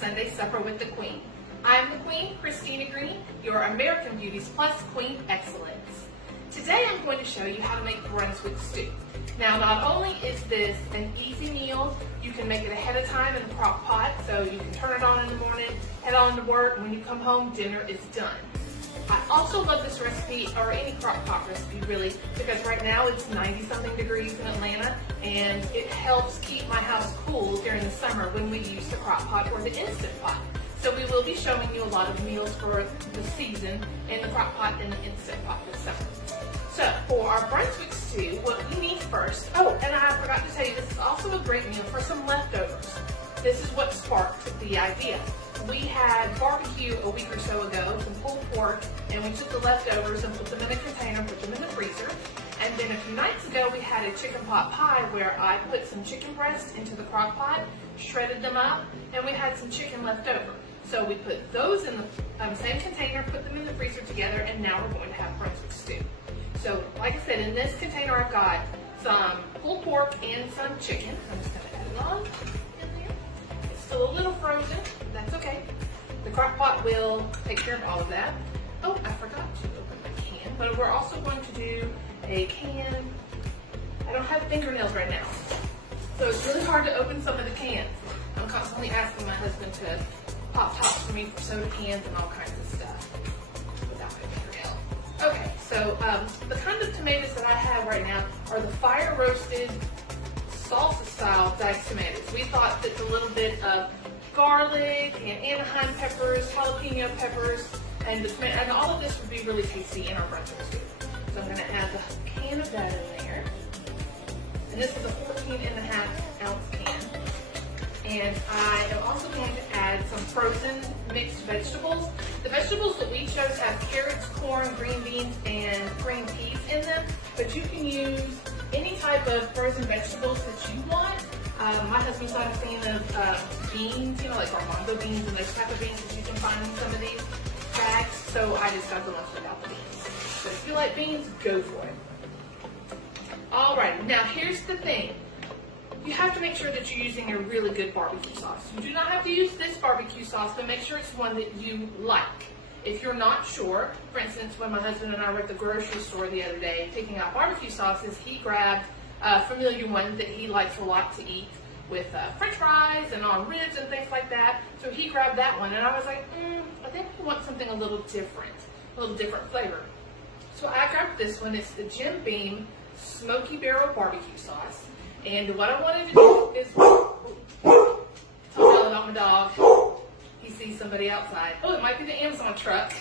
Sunday Supper with the Queen. I'm the Queen, Christina Green, your American Beauties Plus Queen Excellence. Today I'm going to show you how to make Brunswick Stew. Now, not only is this an easy meal, you can make it ahead of time in a crock pot, so you can turn it on in the morning, head on to work, and when you come home, dinner is done. I also love this recipe, or any crock pot recipe really, because right now it's 90-something degrees in Atlanta, and it helps keep my house cool during the summer when we use the crock pot or the Instant Pot. So we will be showing you a lot of meals for the season in the crock pot and the Instant Pot this summer. So for our Brunswick Stew, what we need first, and I forgot to tell you, this is also a great meal for some leftovers. This is what sparked the idea. We had barbecue a week or so ago, some pulled pork, and we took the leftovers and put them in a container, put them in the freezer. And then a few nights ago, we had a chicken pot pie where I put some chicken breasts into the crock pot, shredded them up, and we had some chicken left over. So we put those in the same container, put them in the freezer together, and now we're going to have Brunswick Stew. So, like I said, in this container I've got some pulled pork and some chicken. I'm just going to add it on in there. It's still a little frozen, but that's okay. The crock pot will take care of all of that. Oh, I forgot to open my can, but we're also going to do a can. I don't have fingernails right now, so it's really hard to open some of the cans. I'm constantly asking my husband to pop tops for me for soda cans and all kinds of stuff without my fingernail. Okay, so the kind of tomatoes that I have right now are the fire roasted salsa style diced tomatoes. We thought that a little bit of garlic and Anaheim peppers, jalapeno peppers, and all of this would be really tasty in our Brunswick Stew. So I'm going to add the can of that in there. And this is a 14.5-ounce can. And I am also going to add some frozen mixed vegetables. The vegetables that we chose have carrots, corn, green beans, and green peas in them, but you can use any type of frozen vegetables that you want. My husband's not a fan of beans, like Armando beans and those type of beans that you can find in some of these bags, so I just got the ones without the beans. But if you like beans, go for it. Alright, now here's the thing. You have to make sure that you're using a really good barbecue sauce. You do not have to use this barbecue sauce, but make sure it's one that you like. If you're not sure, for instance, when my husband and I were at the grocery store the other day picking out barbecue sauces, he grabbed a familiar one that he likes a lot to eat with french fries and on ribs and things like that. So he grabbed that one, and I was like, I think we want something a little different flavor. So I grabbed this one. It's the Jim Beam Smoky Barrel Barbecue Sauce. And what I wanted to do is, tell about my dog. He sees somebody outside. Oh, it might be the Amazon truck.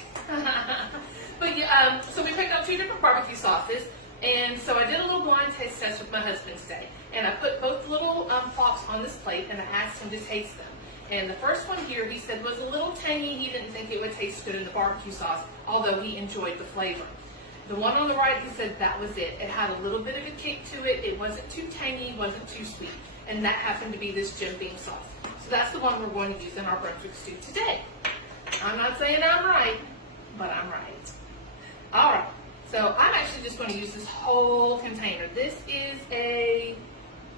But yeah, so we picked out 2 different barbecue sauces. And so I did a little blind taste test with my husband today. And I put both little pops on this plate and I asked him to taste them. And the first one here, he said, was a little tangy. He didn't think it would taste good in the barbecue sauce, although he enjoyed the flavor. The one on the right, he said that was it. It had a little bit of a kick to it. It wasn't too tangy, wasn't too sweet. And that happened to be this Jim Beam sauce. So that's the one we're going to use in our Brunswick Stew today. I'm not saying I'm right, but I'm right. All right, so I'm actually just going to use this whole container. This is an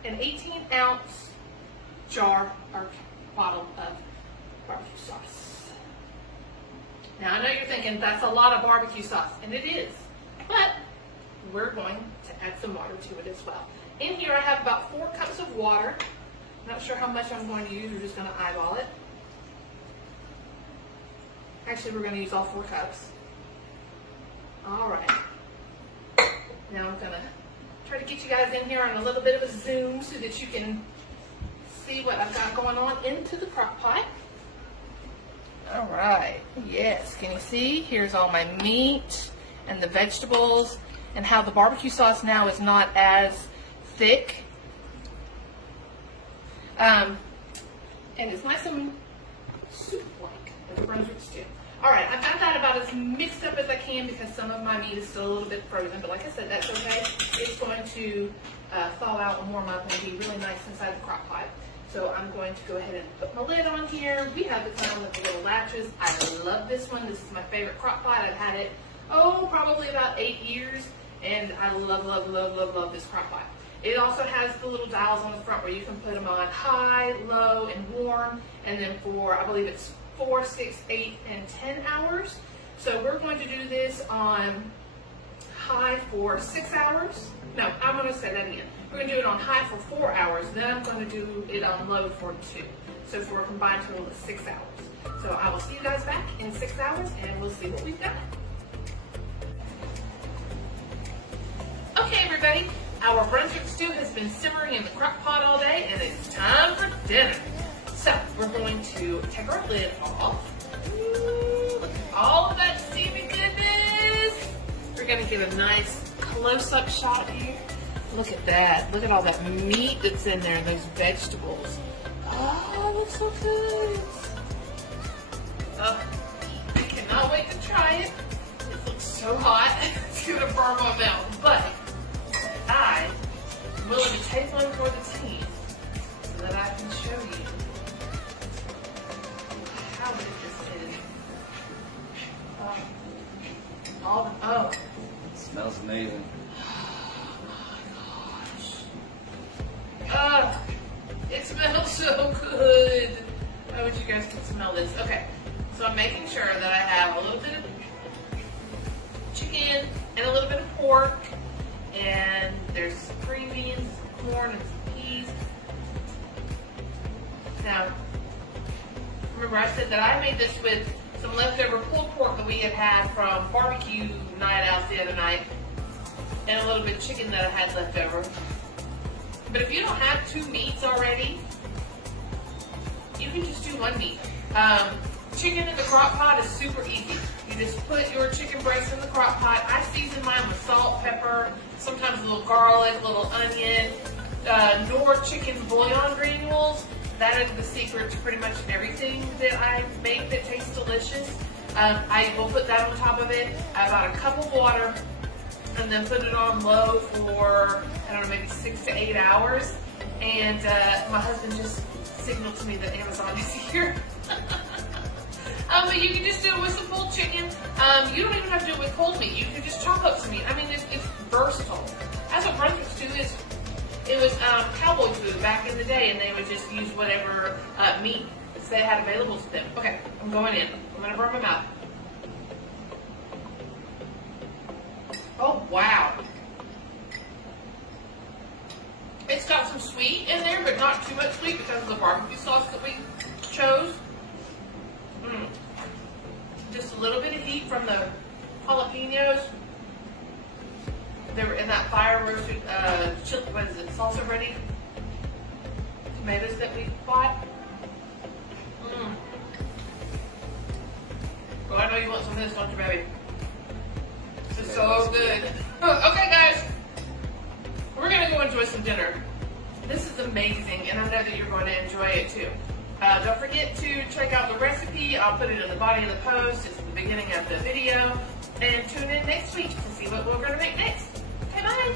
18-ounce jar or bottle of barbecue sauce. Now, I know you're thinking that's a lot of barbecue sauce, and it is. But we're going to add some water to it as well. In here I have about 4 cups of water. Not sure how much I'm going to use. We're just going to eyeball it. Actually, we're going to use all 4 cups. All right. Now I'm going to try to get you guys in here on a little bit of a zoom so that you can see what I've got going on into the crock pot. All right. Yes. Can you see? Here's all my meat and the vegetables, and how the barbecue sauce now is not as thick. And it's nice and soup-like, like a Brunswick Stew. All right, I've got that about as mixed up as I can because some of my meat is still a little bit frozen, but like I said, that's okay. It's going to thaw out and warm up and be really nice inside the crock pot. So I'm going to go ahead and put my lid on here. We have the kind with the little latches. I love this one. This is my favorite crock pot. I've had it, probably about 8 years, and I love, love, love, love, love this crock pot. It also has the little dials on the front where you can put them on high, low, and warm, and then for, I believe it's 4, 6, 8, and 10 hours. So we're going to do this on high for 6 hours. No, I'm going to say that again. We're going to do it on high for 4 hours, then I'm going to do it on low for 2. So for a combined total of 6 hours. So I will see you guys back in 6 hours and we'll see what we've got. Okay, everybody, our Brunswick stew has been simmering in the crock pot all day and it's time for dinner. So we're going to take our lid off. Ooh, look at all of that steamy goodness. We're going to give a nice close-up shot here. Look at that. Look at all that meat that's in there and those vegetables. Oh, it looks so good. I cannot wait to try it. It looks so hot. It's going to burn my mouth. But I'm willing to take one for the team so that I can show you how good this is. Oh. It smells amazing. It smells so good. I wish you guys could smell this. Okay, so I'm making sure that I have a little bit of chicken and a little bit of pork, and there's some green beans, some corn, and some peas. Now, remember I said that I made this with some leftover pulled pork that we had from barbecue night out the other night, and a little bit of chicken that I had left over. But if you don't have 2 meats already, you can just do 1 meat. Chicken in the crock pot is super easy. You just put your chicken breast in the crock pot. I season mine with salt, pepper, sometimes a little garlic, a little onion, nor chicken bouillon granules. That is the secret to pretty much everything that I make that tastes delicious. I will put that on top of it, about a cup of water, and then put it on low for, I don't know, maybe 6 to 8 hours. And my husband just signaled to me that Amazon is here. But you can just do it with some pulled chicken. You don't even have to do it with cold meat. You can just chop up some meat. I mean, it's versatile. That's what Brunswick stew is. It was cowboy food back in the day, and they would just use whatever meat they had available to them. Okay, I'm going in. I'm going to burn my mouth. Oh, wow. It's got some sweet in there, but not too much sweet because of the barbecue sauce that we chose. Just a little bit of heat from the jalapenos. They were in that fire roasted, chili, what is it, salsa ready tomatoes that we bought. Well, I know you want some of this, don't you, baby? This is so good. Okay, guys, we're gonna go enjoy some dinner. This is amazing, and I know that you're going to enjoy it too. Don't forget to check out the recipe. I'll put it in the body of the post. It's at the beginning of the video. And tune in next week to see what we're going to make next. Okay, bye.